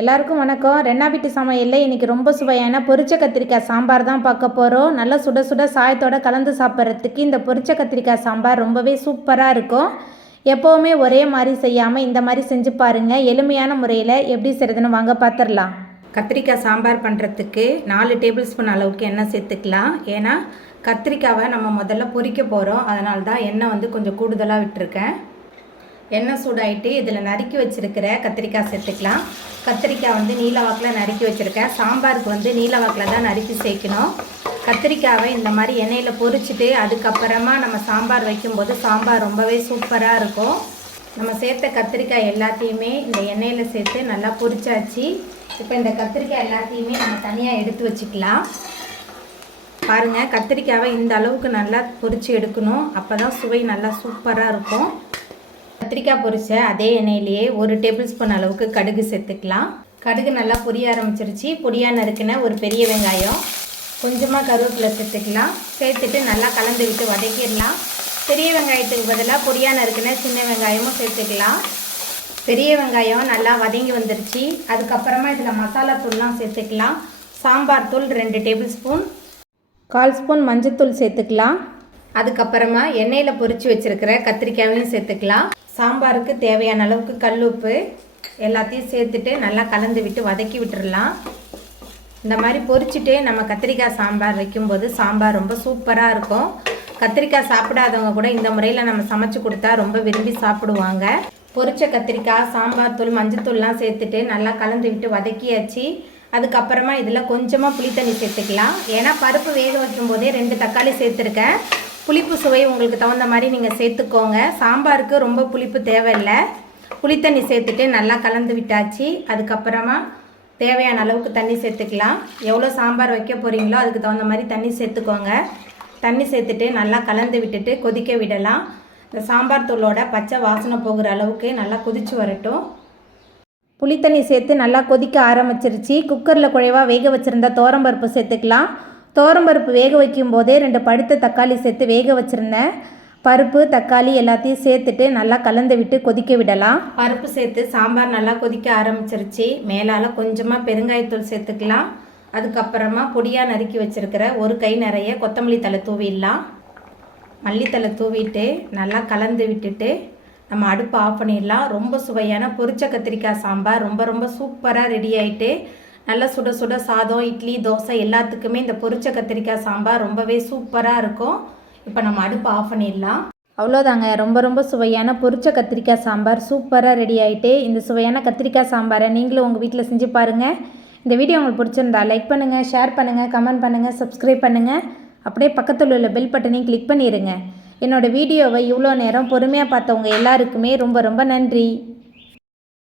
எல்லாருக்கும் வணக்கம். ரெண்டாபிட்டி சமையலில் இன்றைக்கி ரொம்ப சுவையான பொரிச்ச கத்திரிக்காய் சாம்பார் தான் பார்க்க போகிறோம் நல்லா சுட சுட சாயத்தோட கலந்து சாப்பிட்றதுக்கு இந்த பொரிச்ச கத்திரிக்காய் சாம்பார் ரொம்பவே சூப்பராக இருக்கும். எப்போவுமே ஒரே மாதிரி செய்யாமல் இந்த மாதிரி செஞ்சு பாருங்கள் எளிமையான முறையில் எப்படி செய்கிறதுன்னு வாங்க பார்த்துடலாம் கத்திரிக்காய் சாம்பார் பண்ணுறதுக்கு நாலு டேபிள் ஸ்பூன் அளவுக்கு எண்ணெய் சேர்த்துக்கலாம். ஏன்னா கத்திரிக்காவை நம்ம முதல்ல பொரிக்க போகிறோம் அதனால தான் எண்ணெய் வந்து கொஞ்சம் கூடுதலாக விட்டுருக்கேன். எண்ணெய் சூடாயிட்டு இதில் நறுக்கி வச்சுருக்கிற கத்திரிக்காய் சேர்த்துக்கலாம். கத்திரிக்காய் வந்து நீலவாக்கில் நறுக்கி வச்சுருக்கேன். சாம்பாருக்கு வந்து நீலவாக்கில் தான் நறுக்கி சேர்க்கணும். கத்திரிக்காவை இந்த மாதிரி எண்ணெயில் பொரிச்சிட்டு அதுக்கப்புறமா நம்ம சாம்பார் வைக்கும்போது சாம்பார் ரொம்பவே சூப்பராக இருக்கும். நம்ம சேர்த்த கத்திரிக்காய் எல்லாத்தையுமே இந்த எண்ணெயில் சேர்த்து நல்லா பொரிச்சாச்சு. இப்போ இந்த கத்திரிக்காய் எல்லாத்தையுமே நம்ம தனியாக எடுத்து வச்சுக்கலாம். பாருங்கள் கத்திரிக்காவை இந்த அளவுக்கு நல்லா பொரித்து எடுக்கணும். அப்போ தான் சுவை நல்லா சூப்பராக இருக்கும். கத்திரிக்காய் பொரிச்ச அதே எண்ணெயிலேயே ஒரு டேபிள் ஸ்பூன் அளவுக்கு கடுகு சேர்த்துக்கலாம். கடுகு நல்லா பொரிய ஆரம்பிச்சிருச்சு. பொடியாக நறுக்கின ஒரு பெரிய வெங்காயம். கொஞ்சமாக கருவேப்பிலை சேர்த்துக்கலாம். சேர்த்துட்டு நல்லா கலந்து விட்டு வதக்கிடலாம். பெரிய வெங்காயத்துக்கு பதிலாக பொடியாக நறுக்கின சின்ன வெங்காயமும் சேர்த்துக்கலாம். பெரிய வெங்காயம் நல்லா வதங்கி வந்துருச்சு. அதுக்கப்புறமா இதில் மசாலா தூள்லாம் சேர்த்துக்கலாம். சாம்பார் தூள் ரெண்டு டேபிள் ஸ்பூன் கால் ஸ்பூன் மஞ்சத்தூள் சேர்த்துக்கலாம். அதுக்கப்புறமா எண்ணெயில் பொறிச்சு வச்சுருக்கிற கத்திரிக்காயையும் சேர்த்துக்கலாம். சாம்பாருக்கு தேவையான அளவுக்கு கல் உப்பு எல்லாத்தையும் சேர்த்துட்டு நல்லா கலந்து விட்டு வதக்கி விட்டுடலாம் இந்த மாதிரி பொறிச்சுட்டு நம்ம கத்திரிக்காய் சாம்பார் வைக்கும்போது சாம்பார் ரொம்ப சூப்பராக இருக்கும். கத்திரிக்காய் சாப்பிடாதவங்க கூட இந்த முறையில் நம்ம சமைச்சு கொடுத்தா ரொம்ப விரும்பி சாப்பிடுவாங்க. பொரிச்ச கத்திரிக்காய் சாம்பார் தூள் மஞ்சத்தூள்லாம் சேர்த்துட்டு நல்லா கலந்து விட்டு வதக்கியாச்சு. அதுக்கப்புறமா இதில் கொஞ்சமாக புளித்தண்ணி சேர்த்துக்கலாம். ஏன்னா பருப்பு வேக வைக்கும் போதே ரெண்டு தக்காளி சேர்த்துருக்கேன். புளிப்பு சுவை உங்களுக்கு தகுந்த மாதிரி நீங்கள் சேர்த்துக்கோங்க. சாம்பாருக்கு ரொம்ப புளிப்பு தேவையில்லை. புளித்தண்ணி சேர்த்துட்டு நல்லா கலந்து விட்டாச்சு. அதுக்கப்புறமா தேவையான அளவுக்கு தண்ணி சேர்த்துக்கலாம். எவ்வளோ சாம்பார் வைக்க போகிறீங்களோ அதுக்கு தகுந்த மாதிரி தண்ணி சேர்த்துக்கோங்க. தண்ணி சேர்த்துட்டு நல்லா கலந்து விட்டுட்டு கொதிக்க விடலாம். இந்த சாம்பார் தூளோட பச்சை வாசனை போகிற அளவுக்கு நல்லா கொதிச்சு வரட்டும். புளித்தண்ணி சேர்த்து நல்லா கொதிக்க ஆரம்பிச்சிருச்சு. குக்கரில் குழைவாக வேக வச்சுருந்த தோரம்பருப்பு சேர்த்துக்கலாம். தோரம்பருப்பு வேக வைக்கும் போதே ரெண்டு பழுத்த தக்காளி சேர்த்து வேக வச்சுருந்தேன் பருப்பு தக்காளி எல்லாத்தையும் சேர்த்துட்டு நல்லா கலந்து விட்டு கொதிக்க விடலாம். பருப்பு சேர்த்து சாம்பார் நல்லா கொதிக்க ஆரம்பிச்சிருச்சு. மேலால் கொஞ்சமாக பெருங்காயத்தூள் சேர்த்துக்கலாம். அதுக்கப்புறமா பொடியாக நறுக்கி வச்சுருக்கிற ஒரு கை நிறைய கொத்தமல்லி தலை தூவிடலாம். மல்லித்தலை தூவிட்டு நல்லா கலந்து விட்டுட்டு நம்ம அடுப்பு ஆஃப் பண்ணிடலாம். ரொம்ப சுவையான பொரிச்ச கத்திரிக்காய் சாம்பார். ரொம்ப ரொம்ப சூப்பராக ரெடி ஆகிட்டு நல்லா சுட சுட சாதம் இட்லி தோசை எல்லாத்துக்குமே இந்த பொரிச்ச கத்திரிக்காய் சாம்பார் ரொம்பவே சூப்பராக இருக்கும். இப்போ நம்ம அடுப்பு ஆஃப் பண்ணிடலாம். அவ்வளோதாங்க ரொம்ப ரொம்ப சுவையான பொரிச்ச கத்திரிக்காய் சாம்பார் சூப்பராக ரெடி ஆகிட்டு இந்த சுவையான கத்திரிக்காய் சாம்பாரை நீங்களும் உங்கள் வீட்டில் செஞ்சு பாருங்கள் இந்த வீடியோ உங்களுக்கு பிடிச்சிருந்தா லைக் பண்ணுங்கள் ஷேர் பண்ணுங்கள் கமெண்ட் பண்ணுங்கள் சப்ஸ்கிரைப் பண்ணுங்கள் அப்படியே பக்கத்தில் உள்ள பெல் பட்டனையும் கிளிக் பண்ணிடுங்க என்னோடய வீடியோவை இவ்வளோ நேரம் பொறுமையாக பார்த்தவங்க எல்லாருக்குமே ரொம்ப ரொம்ப நன்றி.